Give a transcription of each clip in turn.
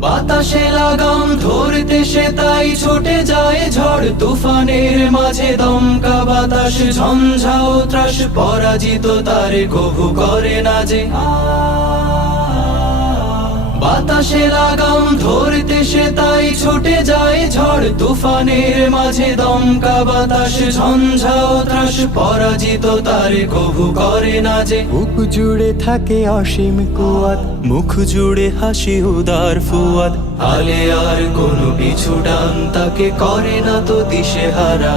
বাতাসে লাগাম, ধরতে সে তাই ছুটে যায় ঝড়। তুফানের মাঝে দমকা বাতাস ঝঞ্ঝাও ত্রাস, পরাজিত তার কভু করে না যে। আ বাতাসে লাগাম ধরতে সে তাই ছুটে যায় ঝড়। তুফানের মাঝে দমকা বাতাস ঝঞ্ঝাও ত্রাস পরাজিত তারে কভু করে না যে। বুক জুড়ে থাকে অসীম কুয়াত মুখ জুড়ে হাসি উদার ফুয়াদ। আলে আর কোনো পিছু ডান তাকে করে না তো দিশে হারা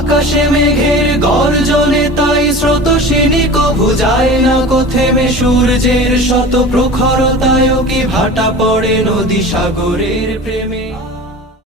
আকাশে মেঘের গর্জনে তাই স্রোতসিনী কভু যায় না কোথেমে সূর্যের শত প্রখরতায় কি ভাটা পড়ে নদী সাগরের প্রেমে?